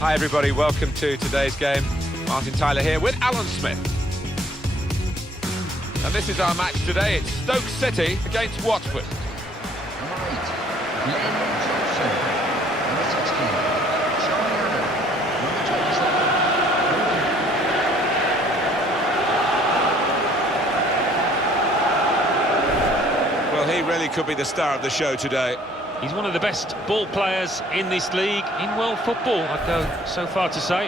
Hi everybody, welcome to today's game. Martin Tyler here with Alan Smith. And this is our match today. It's Stoke City against Watford. Well, he really could be the star of the show today. He's one of the best ball players in this league, in world football, I'd go so far to say.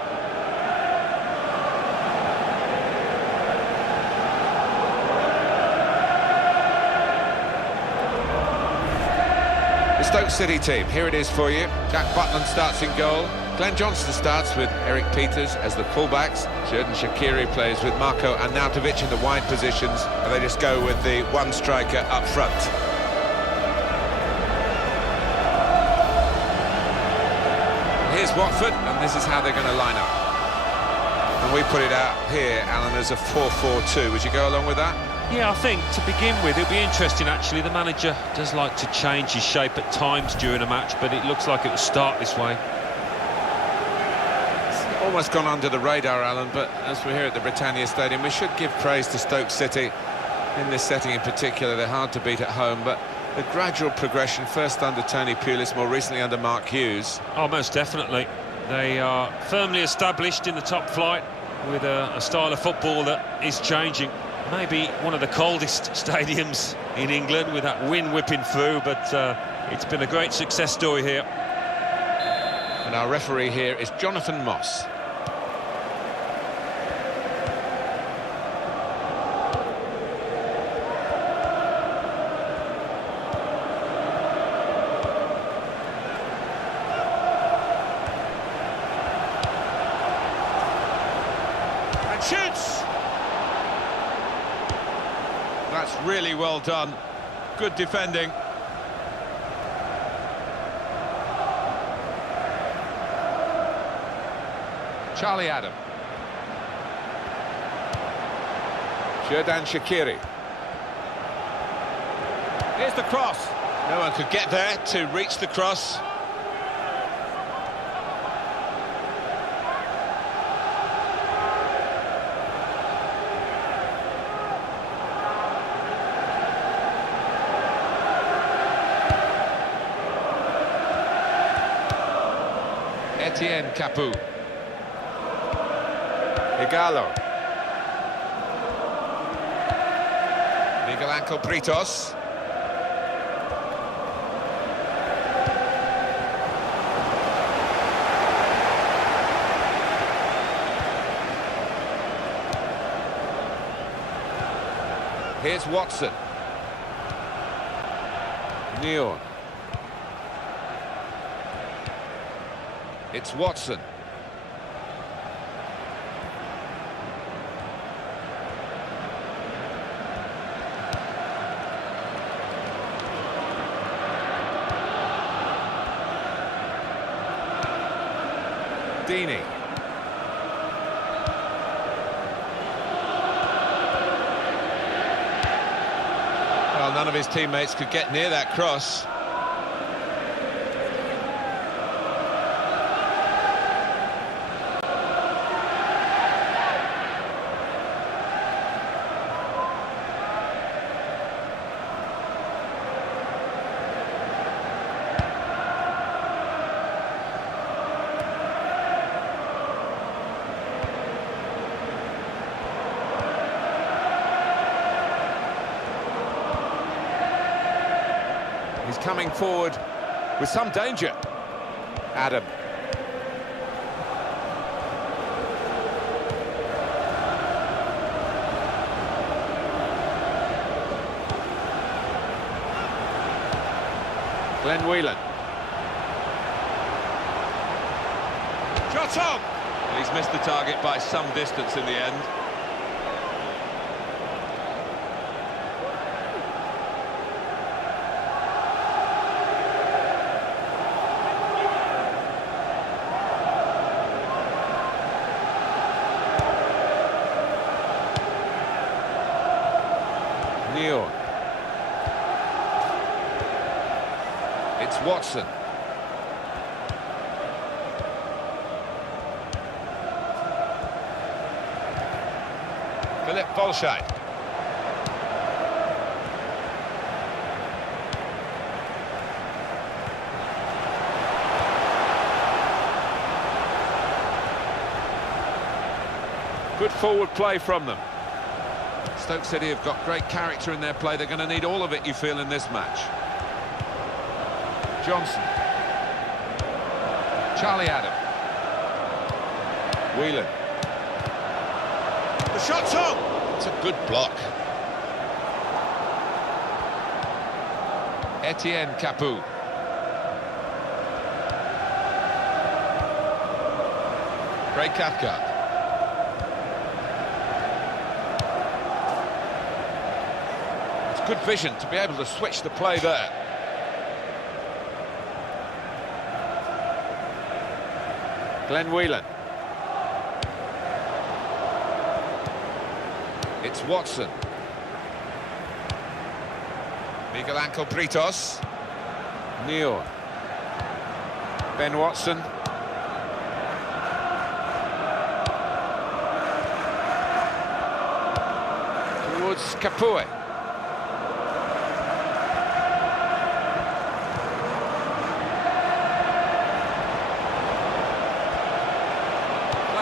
The Stoke City team, here it is for you. Jack Butland starts in goal. Glenn Johnston starts with Eric Peters as the fullbacks. Xherdan Shaqiri plays with Marko Arnautovic in the wide positions. And they just go with the one striker up front. Here's Watford, and this is how they're going to line up. And we put it out here, Alan, as a 4-4-2. Would you go along with that? Yeah, I think to begin with, it'll be interesting actually. The manager does like to change his shape at times during a match, but it looks like it will start this way. It's almost gone under the radar, Alan, but as we're here at the Britannia Stadium, we should give praise to Stoke City in this setting in particular. They're hard to beat at home, but the gradual progression, first under Tony Pulis, more recently under Mark Hughes. Oh, most definitely. They are firmly established in the top flight with a style of football that is changing. Maybe one of the coldest stadiums in England with that wind whipping through, but it's been a great success story here. And our referee here is Jonathan Moss. And shoots! That's really well done. Good defending. Charlie Adam. Xherdan Shaqiri. Here's the cross. No one could get there to reach the cross. Etienne Capoue. Igalo. Miguel Ángel Britos. Here's Watson. Neon. It's Watson. Deeney. Well, none of his teammates could get near that cross. He's coming forward with some danger. Adam. Glenn Whelan. Shot on! Well, he's missed the target by some distance in the end. Neon. It's Watson. Philip Volscheid. Good forward play from them. Stoke City have got great character in their play. They're going to need all of it, you feel, in this match. Johnson. Charlie Adam. Whelan. The shot's on! It's a good block. Etienne Capoue. Ray Cathcart. Good vision to be able to switch the play there. Glenn Whelan. It's Watson. Miguel Ángel Britos. Neil. Ben Watson. Towards Capoue.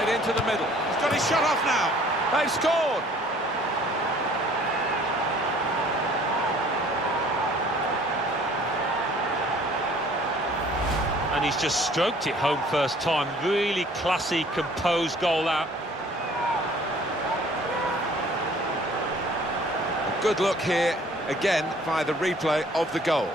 Into the middle. He's got his shot off now. They've scored. And he's just stroked it home first time. Really classy, composed goal out. A good look here, again, via the replay of the goal.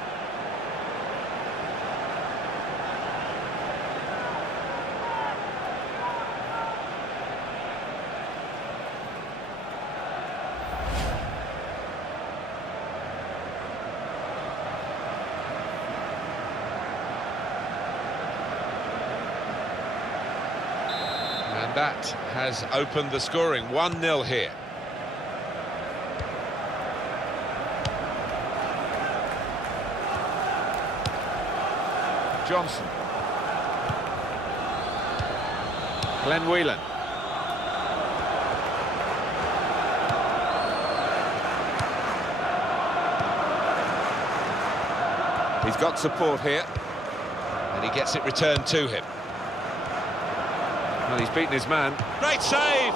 That has opened the scoring. 1-0 here. Johnson. Glenn Whelan. He's got support here, and he gets it returned to him. Well, he's beaten his man. Great save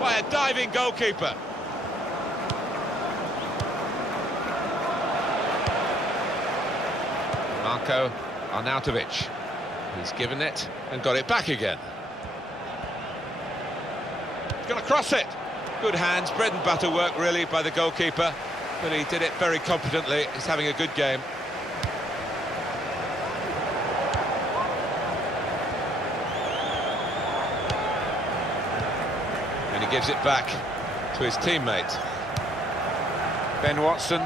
by a diving goalkeeper. Marko Arnautovic. He's given it and got it back again. He's going to cross it. Good hands, bread and butter work really by the goalkeeper, but he did it very competently. He's having a good game. And he gives it back to his teammate. Ben Watson.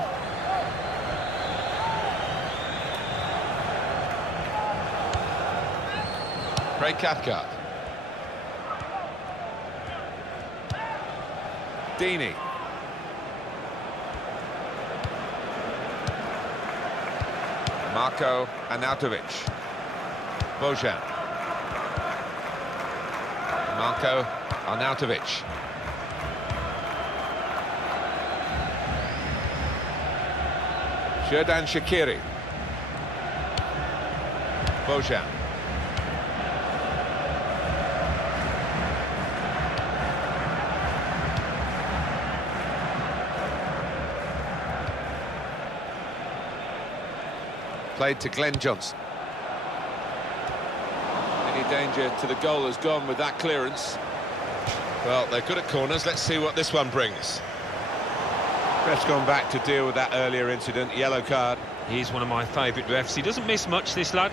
Ray Cathcart. Deeney. Marko Arnautovic. Bojan. Marko Arnautovic. Xherdan Shaqiri. Bojan. Played to Glenn Johnson. Any danger to the goal has gone with that clearance. Well, they're good at corners. Let's see what this one brings. Ref's gone back to deal with that earlier incident. Yellow card. He's one of my favourite refs. He doesn't miss much, this lad.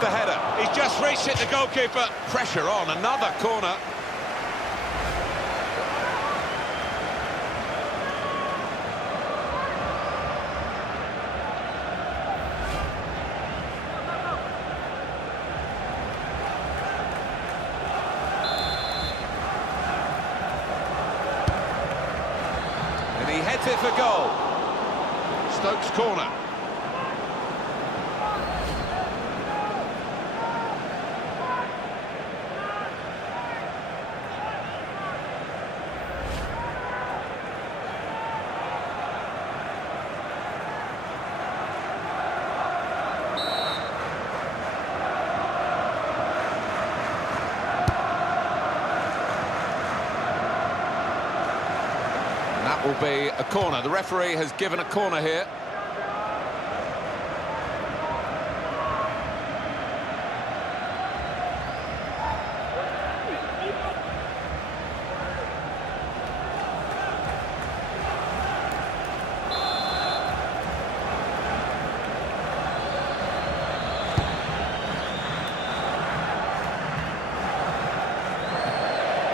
The header. He's just reached it, the goalkeeper. Pressure on, another corner. fit for goal. Stoke's corner. Will be a corner. The referee has given a corner here.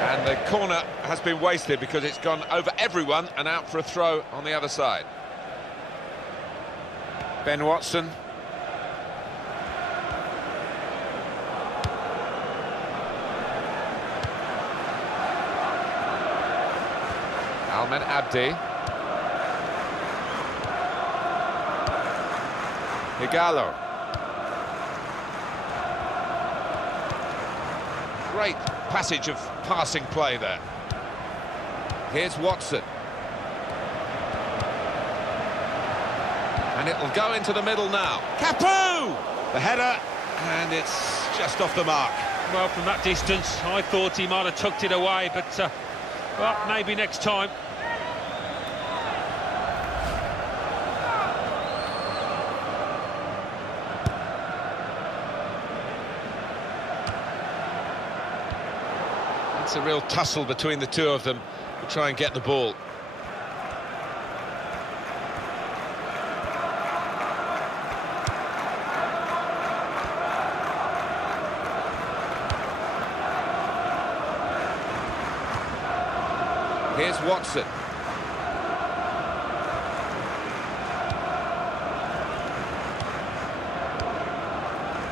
And the corner has been wasted because it's gone over everyone and out for a throw on the other side. Ben Watson. Ahmed Abdi. Igalo. Great passage of passing play there. Here's Watson. And it'll go into the middle now. Capu! The header, and it's just off the mark. Well, from that distance, I thought he might have tucked it away, but, well, maybe next time. It's a real tussle between the two of them to try and get the ball. Here's Watson.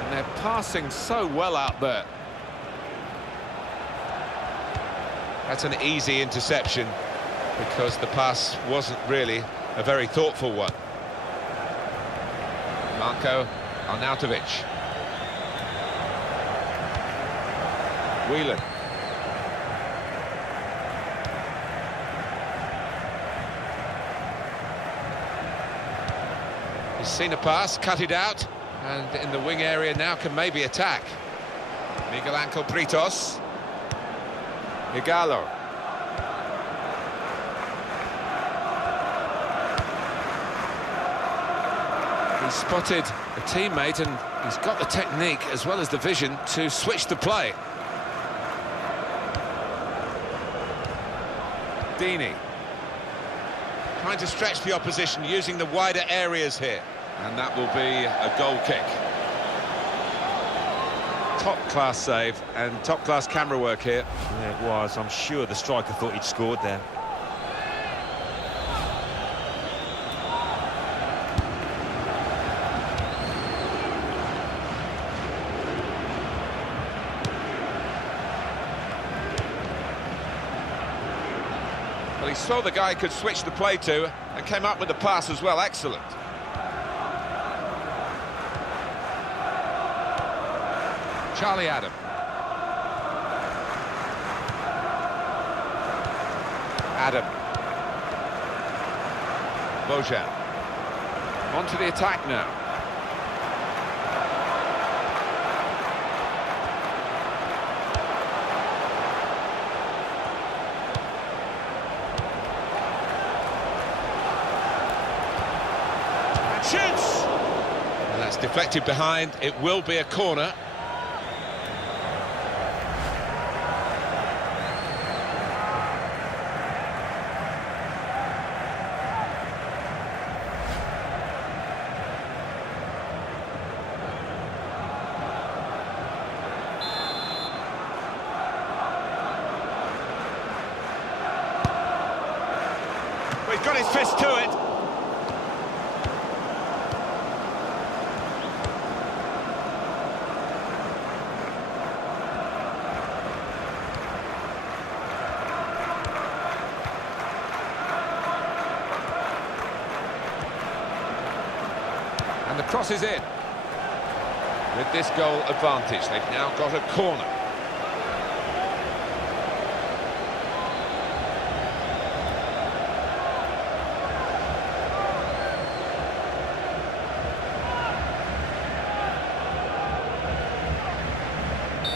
And they're passing so well out there. That's an easy interception because the pass wasn't really a very thoughtful one. Marko Arnautovic. Whelan. He's seen a pass, cut it out, and in the wing area now can maybe attack. Miguel Ángel Britos. Igalo. He spotted a teammate and he's got the technique as well as the vision to switch the play. Deeney. Trying to stretch the opposition using the wider areas here. And that will be a goal kick. Top-class save and top-class camera work here. Yeah, it was. I'm sure the striker thought he'd scored there. Well, he saw the guy could switch the play to and came up with the pass as well. Excellent. Charlie Adam. Adam. Bojan. On to the attack now. And shoots! And that's deflected behind. It will be a corner. He's got his fist to it. crosses in. With this goal advantage, they've now got a corner.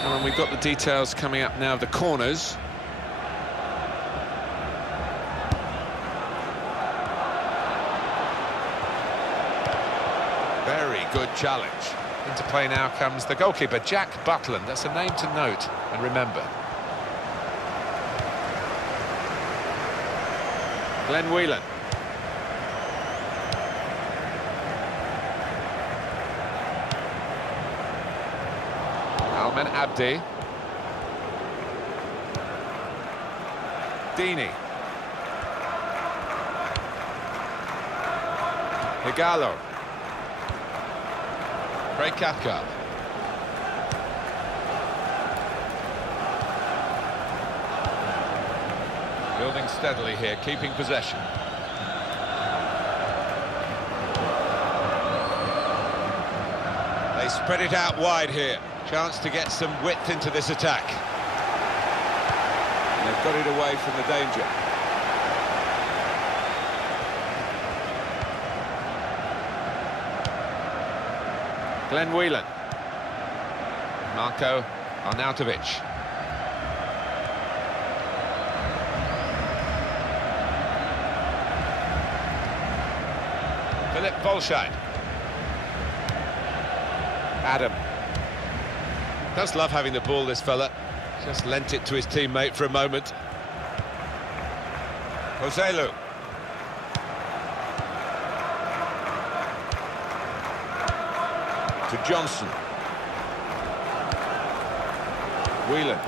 And we've got the details coming up now of the corners. Very good challenge. Into play now comes the goalkeeper, Jack Butland. That's a name to note and remember. Glenn Whelan. Almen Abdi. Dini. Higalo. Craig Cathcart. Building steadily here, keeping possession. They spread it out wide here. Chance to get some width into this attack. And they've got it away from the danger. Glenn Whelan. Marko Arnautovic. Philip Bolscheid. Adam. Does love having the ball, this fella. Just lent it to his teammate for a moment. Joselu. To Johnson. Whelan.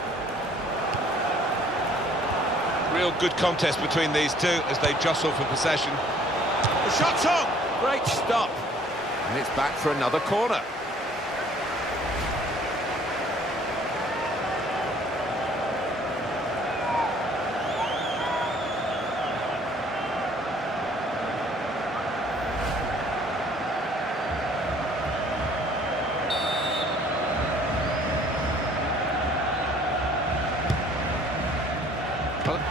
Real good contest between these two as they jostle for possession. The shot's on! Great stop. And it's back for another corner.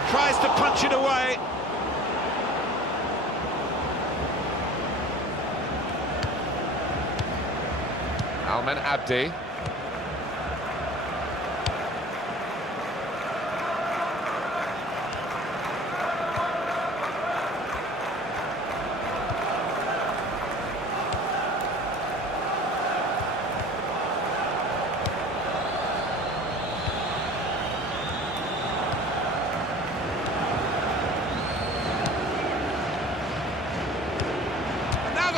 Tries to punch it away. Almen Abdi.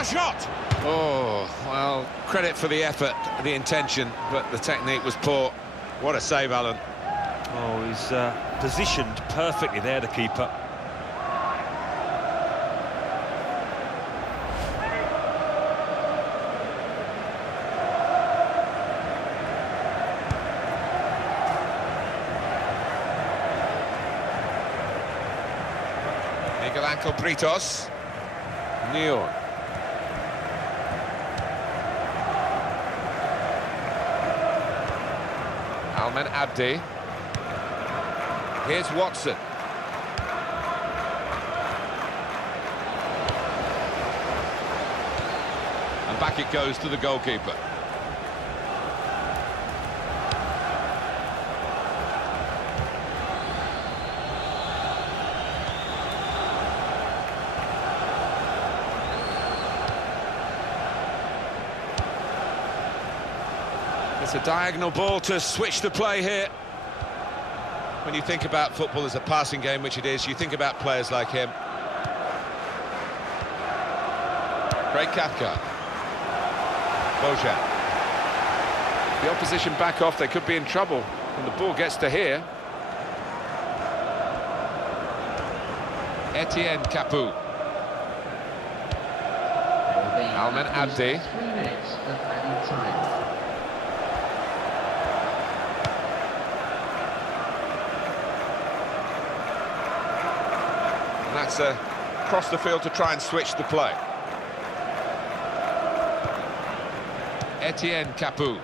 Shot! Oh, well, credit for the effort, the intention, but the technique was poor. What a save, Alan. Oh, he's positioned perfectly there, the keeper. Miguel Ángel Britos. Neon. Almen Abdi. Here's Watson. And back it goes to the goalkeeper. It's a diagonal ball to switch the play here. When you think about football as a passing game, which it is, you think about players like him. Craig Cathcart. Bojan. The opposition back off, they could be in trouble when the ball gets to here. Etienne Capoue. Almen Abdi. 3 minutes of added time. That's across the field to try and switch the play. Etienne Capoue.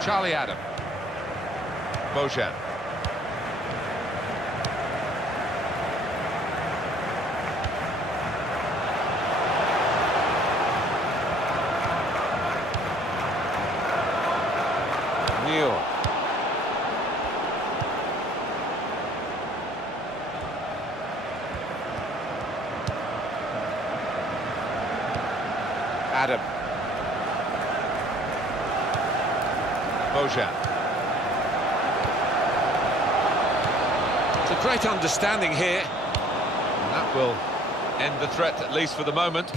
Charlie Adam. Bojan. Neal. Adam. Bojan. It's a great understanding here. And that will end the threat, at least for the moment.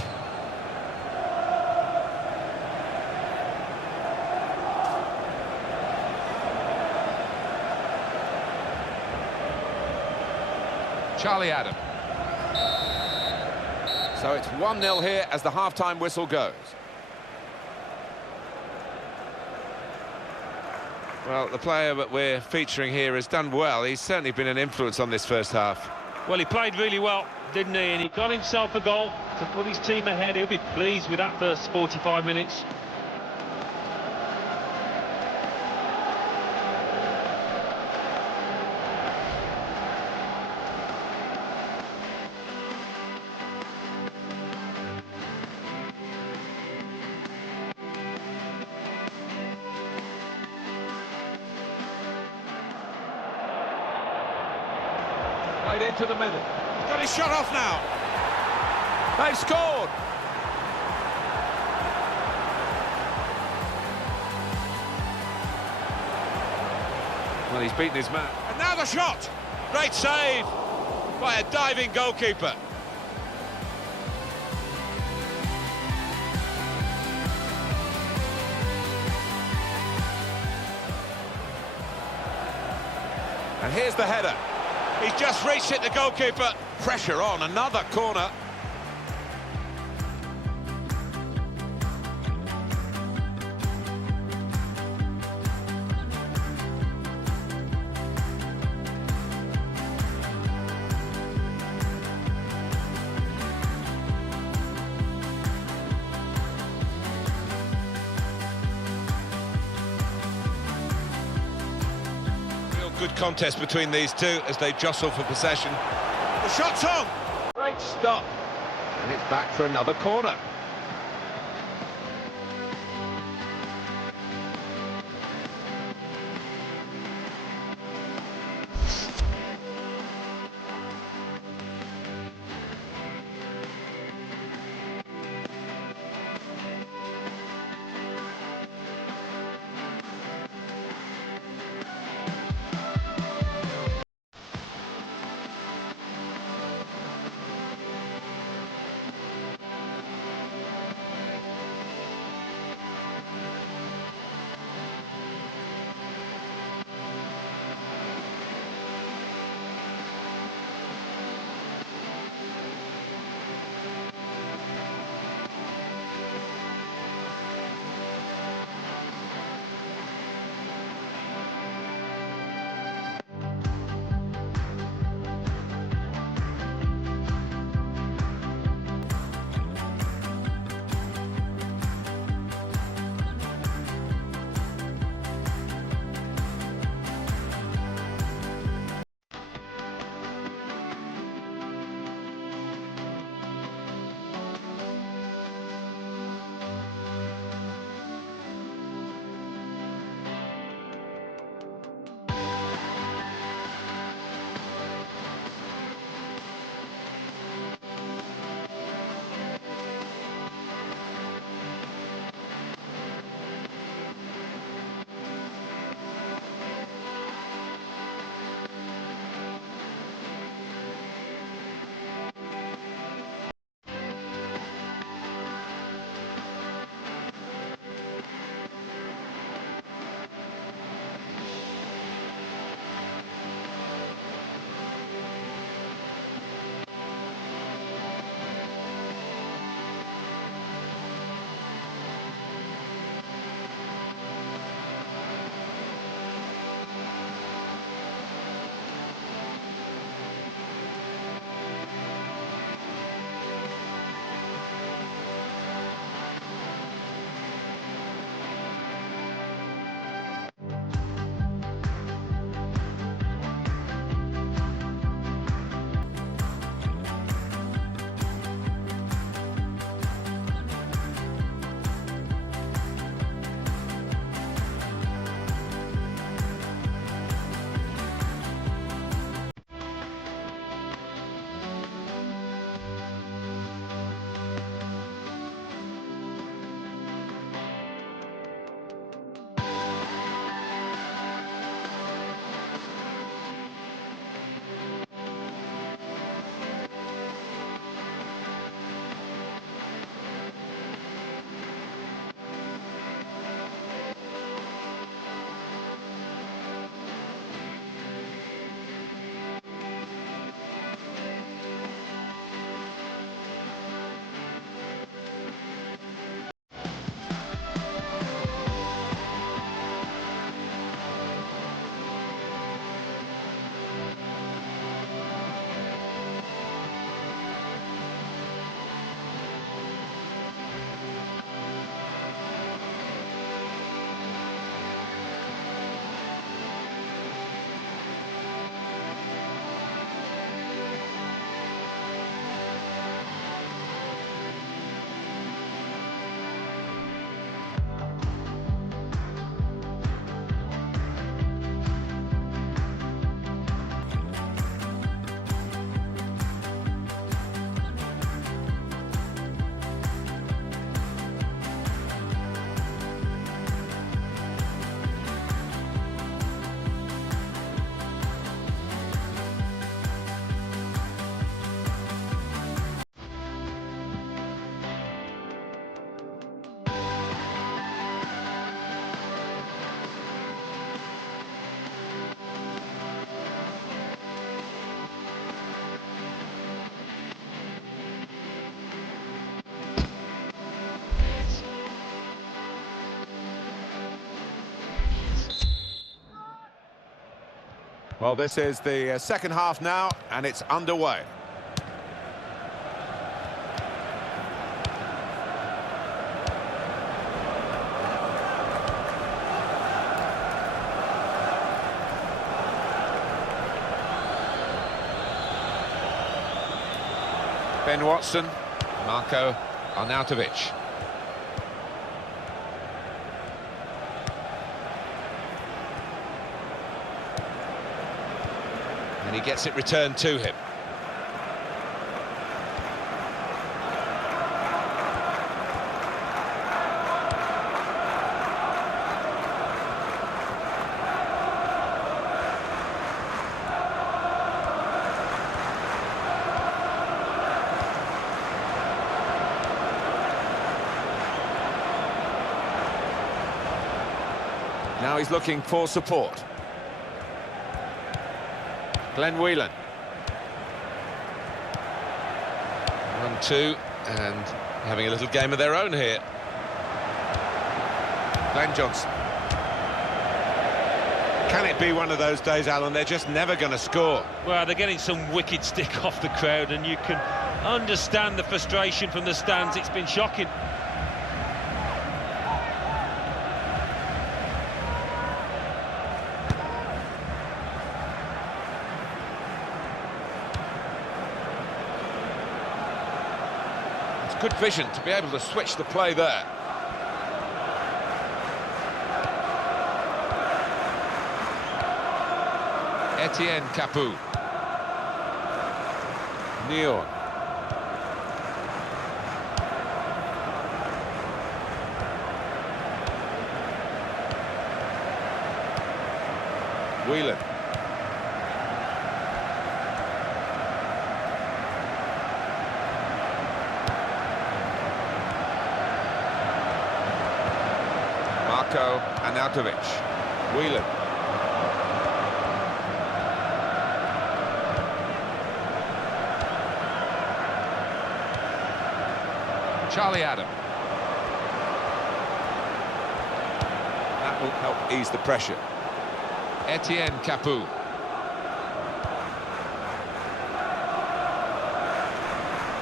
Charlie Adam. So it's 1-0 here as the half-time whistle goes. Well, the player that we're featuring here has done well. He's certainly been an influence on this first half. Well, he played really well, didn't he? And he got himself a goal to put his team ahead. He'll be pleased with that first 45 minutes. Right into the middle. He's got his shot off now. They've scored. Well, he's beaten his man. And now the shot. Great save by a diving goalkeeper. And here's the header. He's just reached it, the goalkeeper. Pressure on, another corner. Good contest between these two as they jostle for possession. The shot's on! Great stop. And it's back for another corner. Well, this is the second half now, and it's underway. Ben Watson, Marco Arnautovic. And he gets it returned to him. Now he's looking for support. Glenn Whelan. 1-2, and having a little game of their own here. Glenn Johnson. Can it be one of those days, Alan? They're just never going to score. Well, they're getting some wicked stick off the crowd, and you can understand the frustration from the stands. It's been shocking. Good vision to be able to switch the play there. Etienne Capoue. Neon. Whelan. Marco Arnautovic. Whelan. Charlie Adam. That will help ease the pressure. Etienne Capoue.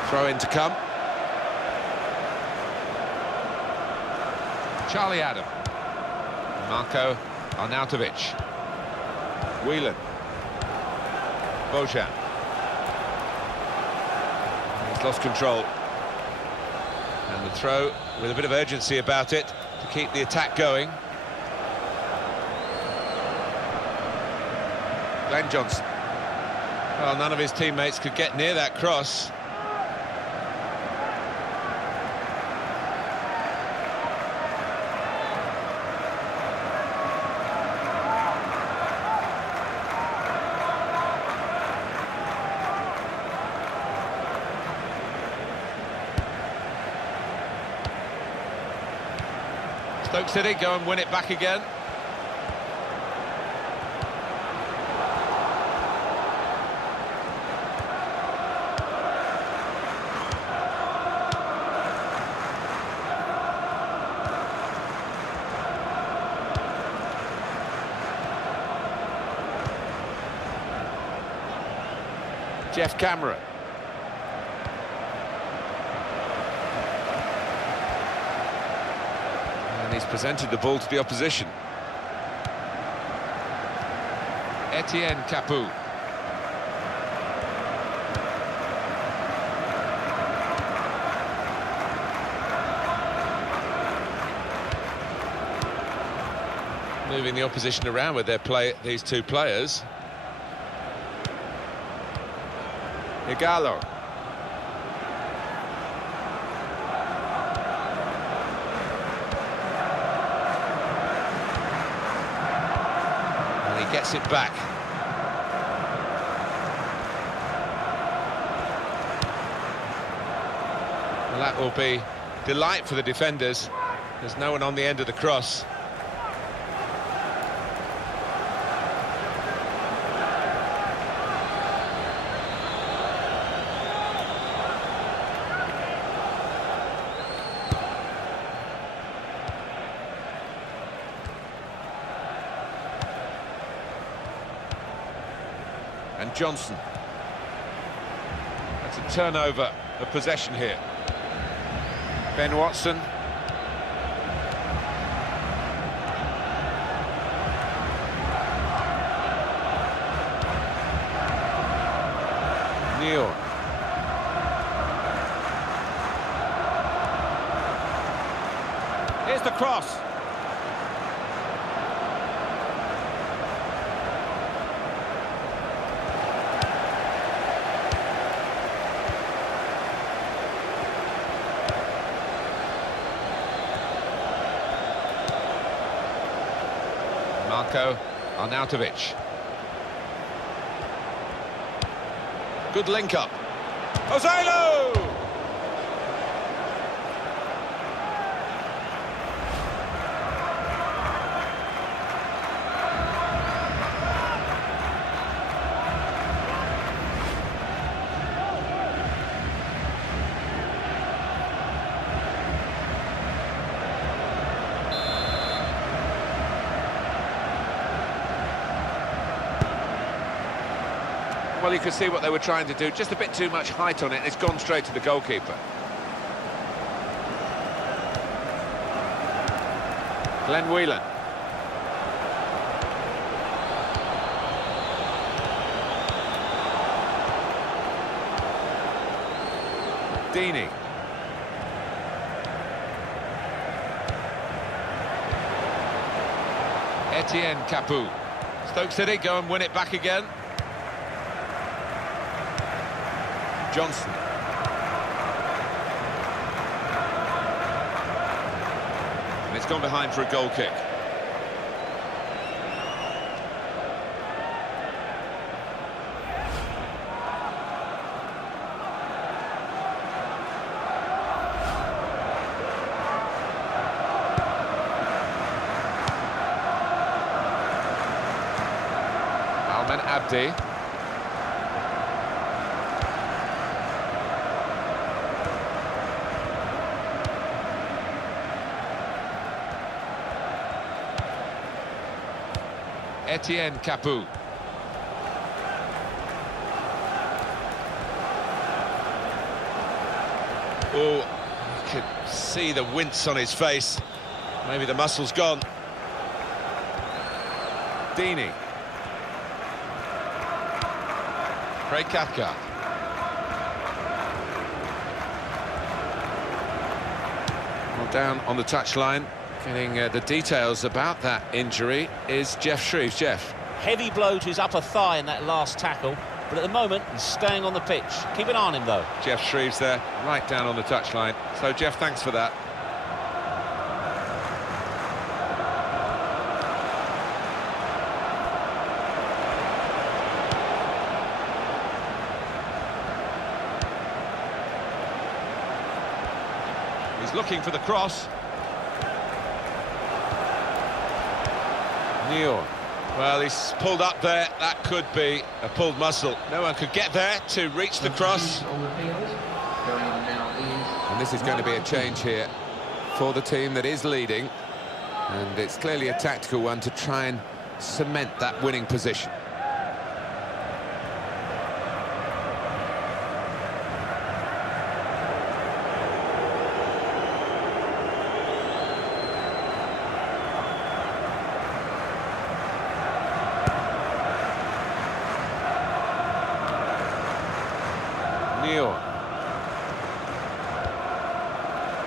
Throw in to come. Charlie Adam. Marco Arnautovic. Whelan. Bojan. He's lost control. And the throw with a bit of urgency about it to keep the attack going. Glenn Johnson. Well, none of his teammates could get near that cross. Stoke City go and win it back again. Jeff Cameron. And he's presented the ball to the opposition. Etienne Capoue. Moving the opposition around with their play, these two players. Igalo. And he gets it back. Well, that will be delight for the defenders. There's no one on the end of the cross. And Johnson. That's a turnover of possession here. Ben Watson. Neil. Here's the cross. Marko Arnautovic. Good link up. Ozalo! Well, you could see what they were trying to do, just a bit too much height on it, and it's gone straight to the goalkeeper. Glenn Whelan. Deeney. Etienne Capoue. Stoke City go and win it back again. Johnson. And it's gone behind for a goal kick. Alman Abdi. Etienne Capoue. Oh, you could see the wince on his face. Maybe the muscle's gone. Deeney. Craig Cathcart. Well, down on the touchline. Getting the details about that injury is Jeff Shreves. Jeff. Heavy blow to his upper thigh in that last tackle, but at the moment he's staying on the pitch. Keep an eye on him though. Jeff Shreves there, right down on the touchline. So Jeff, thanks for that. He's looking for the cross. Neil. Well, he's pulled up there. That could be a pulled muscle. No one could get there to reach the cross. And this is going to be a change here for the team that is leading. And it's clearly a tactical one to try and cement that winning position.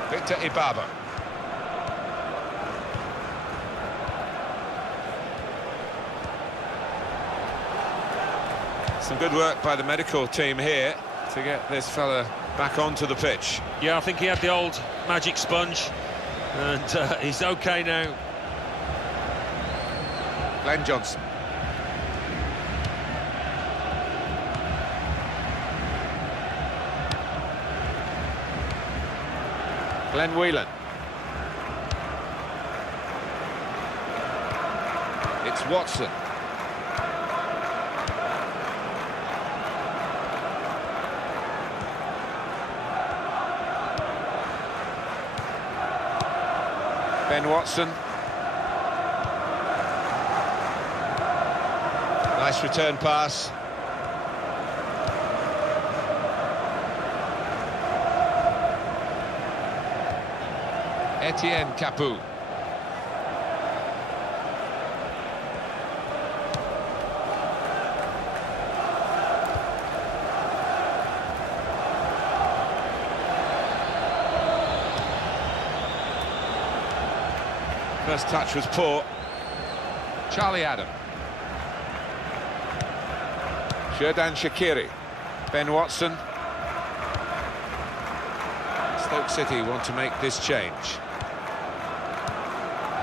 Victor Ibaba. Some good work by the medical team here to get this fella back onto the pitch. Yeah, I think he had the old magic sponge, and he's okay now. Glenn Johnson. Glenn Whelan. It's Watson. Ben Watson. Nice return pass. Etienne Capoue. First touch was poor. Charlie Adam. Xherdan Shaqiri. Ben Watson. Stoke City want to make this change.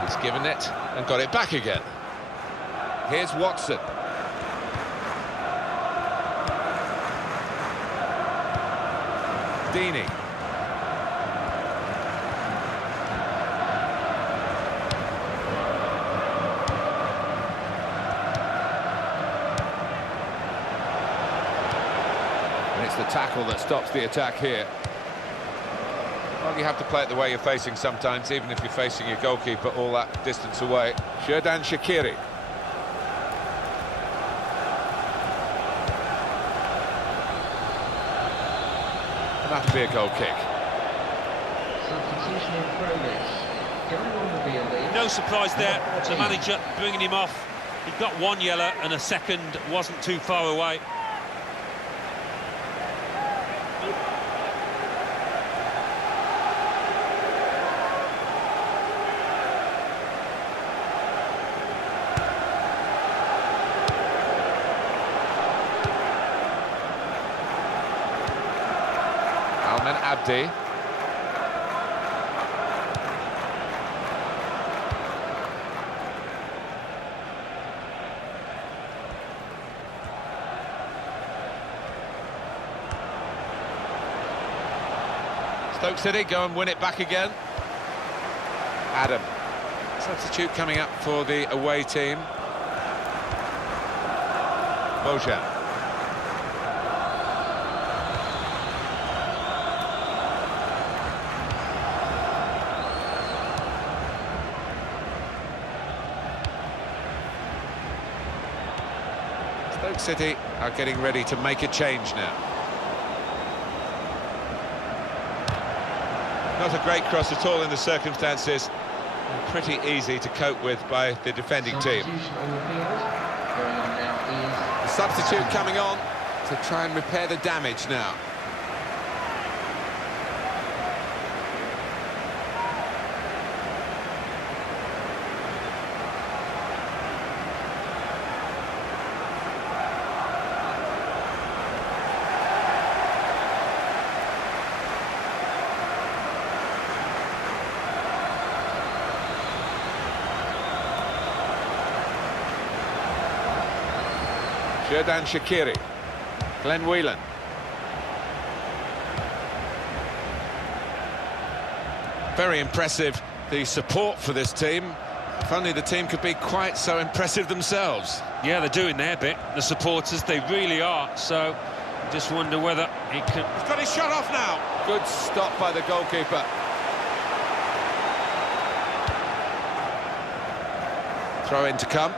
He's given it and got it back again. Here's Watson. Deeney. And it's the tackle that stops the attack here. Well, you have to play it the way you're facing sometimes, even if you're facing your goalkeeper all that distance away. Xherdan Shaqiri. And that'll be a goal kick. Substitution in progress. Going on the field. No surprise there, the manager bringing him off. He got one yellow and a second wasn't too far away. Abdi. Stoke City go and win it back again. Adam. Substitute coming up for the away team. Bojan. Stoke City are getting ready to make a change now. Not a great cross at all in the circumstances, and pretty easy to cope with by the defending team. The substitute coming on to try and repair the damage now. Xherdan Shaqiri. Glenn Whelan. Very impressive, the support for this team. If only the team could be quite so impressive themselves. Yeah, they're doing their bit, the supporters, they really are. So, just wonder whether he can... He's got his shot off now. Good stop by the goalkeeper. Throw in to come.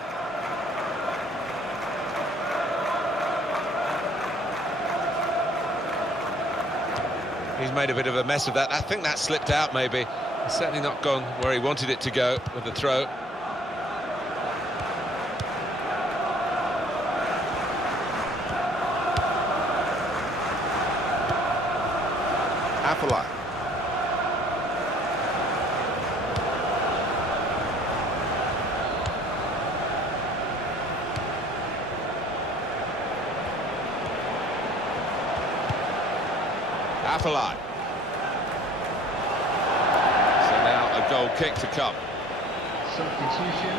He's made a bit of a mess of that. I think that slipped out, maybe. It's certainly not gone where he wanted it to go with the throw. Afellay. Afellay. So now a goal kick to come. Substitution.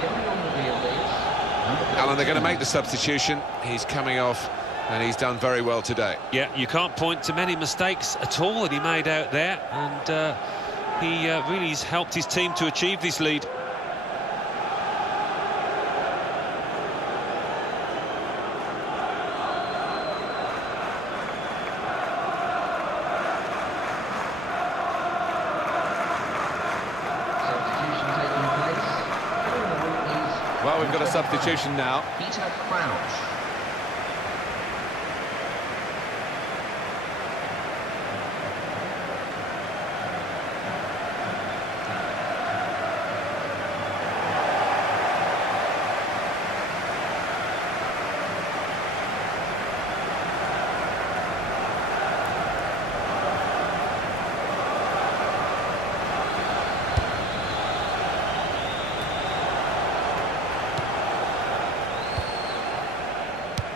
Going on the field is... Alan, they're going to make the substitution. He's coming off and he's done very well today. Yeah, you can't point to many mistakes at all that he made out there, and he really has helped his team to achieve this lead. Well, we've got a substitution now. Peter Crouch.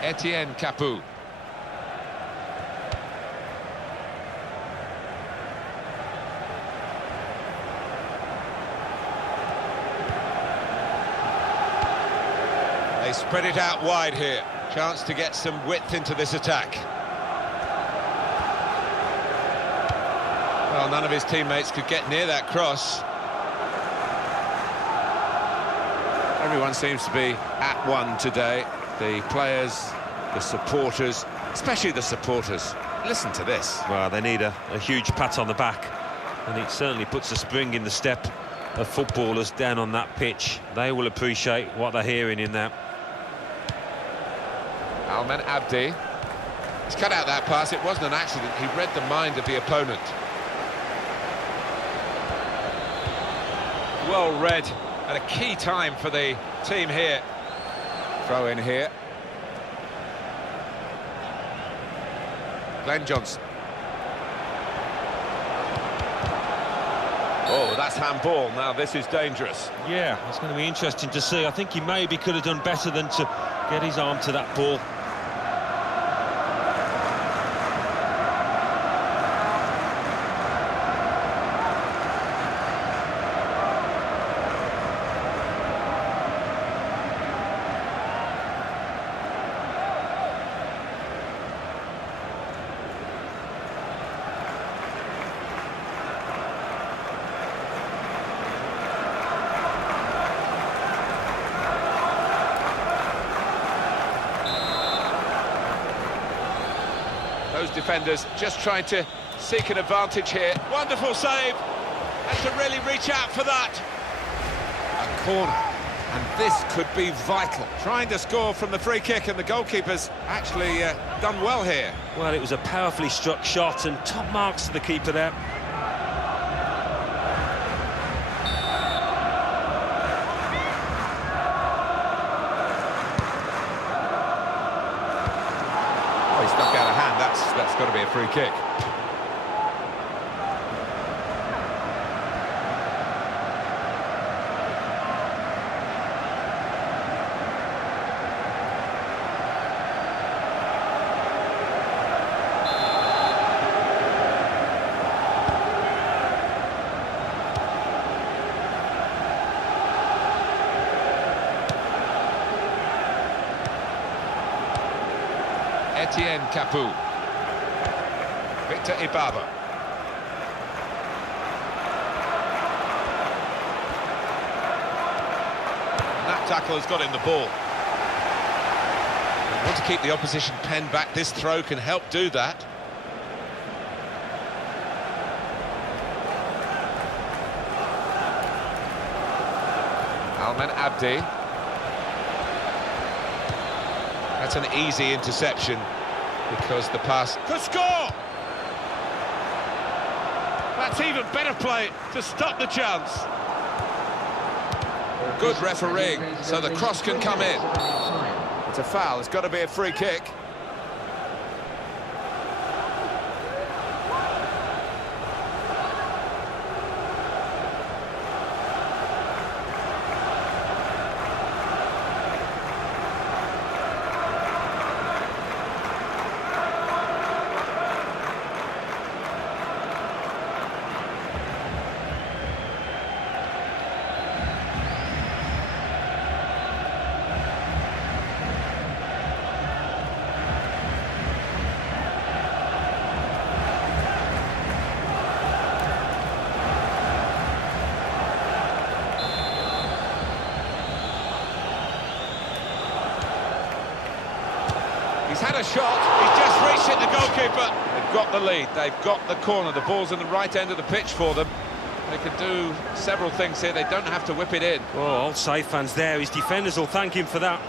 Etienne Capoue. They spread it out wide here. Chance to get some width into this attack. Well, none of his teammates could get near that cross. Everyone seems to be at one today. The players, the supporters, especially the supporters. Listen to this. Well, they need a huge pat on the back, and it certainly puts a spring in the step of footballers down on that pitch. They will appreciate what they're hearing in there. Almen Abdi. He's cut out that pass. It wasn't an accident. He read the mind of the opponent. Well read at a key time for the team here. Throw in here. Glenn Johnson. Oh, that's handball. Now this is dangerous. Yeah, it's going to be interesting to see. I think he maybe could have done better than to get his arm to that ball. Those defenders just trying to seek an advantage here. Wonderful save. Had to really reach out for that. A corner. And this could be vital. Trying to score from the free kick, and the goalkeeper's actually done well here. Well, it was a powerfully struck shot, and top marks to the keeper there. He stuck out a hand. That's got to be a free kick. Etienne Capoue. Victor Ibaba. And that tackle has got him the ball. They want to keep the opposition pen back. This throw can help do that. Almen Abdi. That's an easy interception because the pass could score! That's even better play to stop the chance. Good refereeing, so the cross can come in. It's a foul, it's got to be a free kick. He's had a shot, he's just reached it, the goalkeeper. They've got the lead, they've got the corner, the ball's in the right end of the pitch for them. They can do several things here, they don't have to whip it in. Oh, all side fans there, his defenders will thank him for that.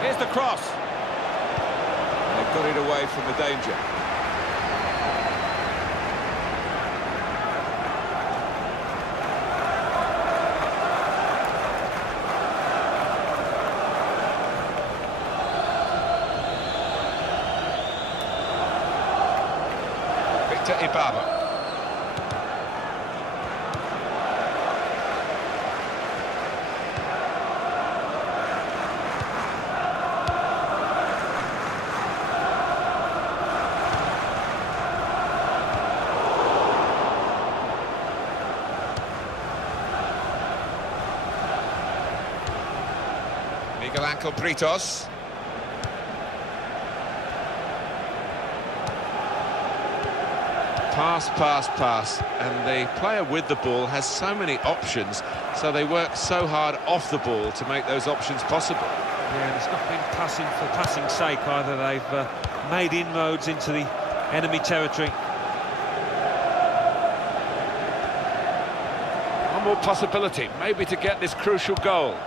Here's the cross. And they've got it away from the danger. Victor Ibaba. Miguel Ángel Britos. Pass, and the player with the ball has so many options, so they work so hard off the ball to make those options possible. Yeah, and it's not been passing for passing's sake either. They've made inroads into the enemy territory. One more possibility, maybe to get this crucial goal. Well,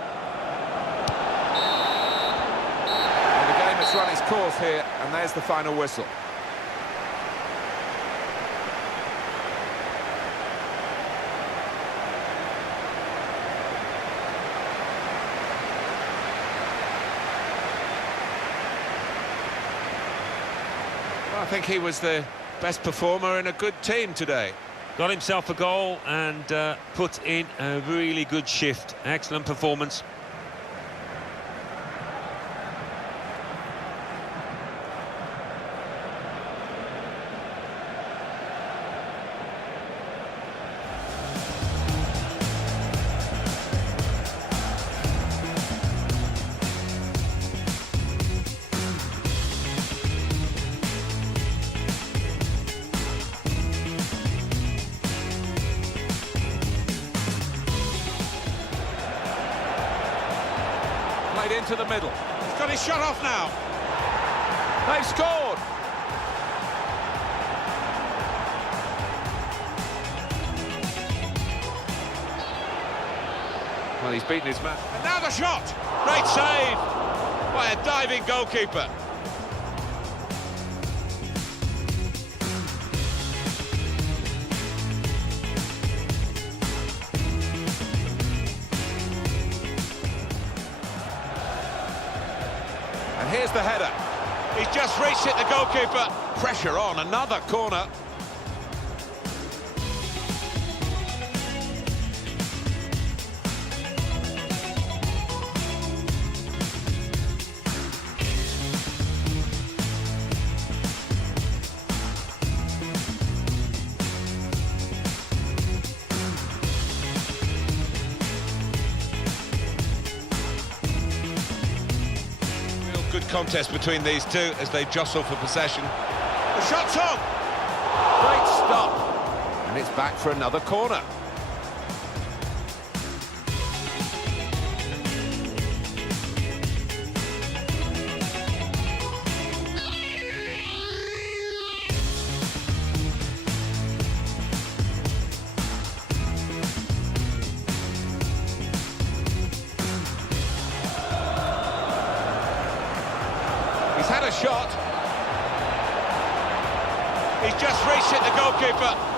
the game has run its course here, and there's the final whistle. I think he was the best performer in a good team today. Got himself a goal and put in a really good shift. Excellent performance. Played into the middle. He's got his shot off now. They've scored. Well, he's beaten his man. And now the shot. Great save by a diving goalkeeper. And here's the header. He's just reached it, the goalkeeper. Pressure on, another corner. Good contest between these two as they jostle for possession. The shot's on! Great stop. And it's back for another corner. He's had a shot. He's just reached it, the goalkeeper.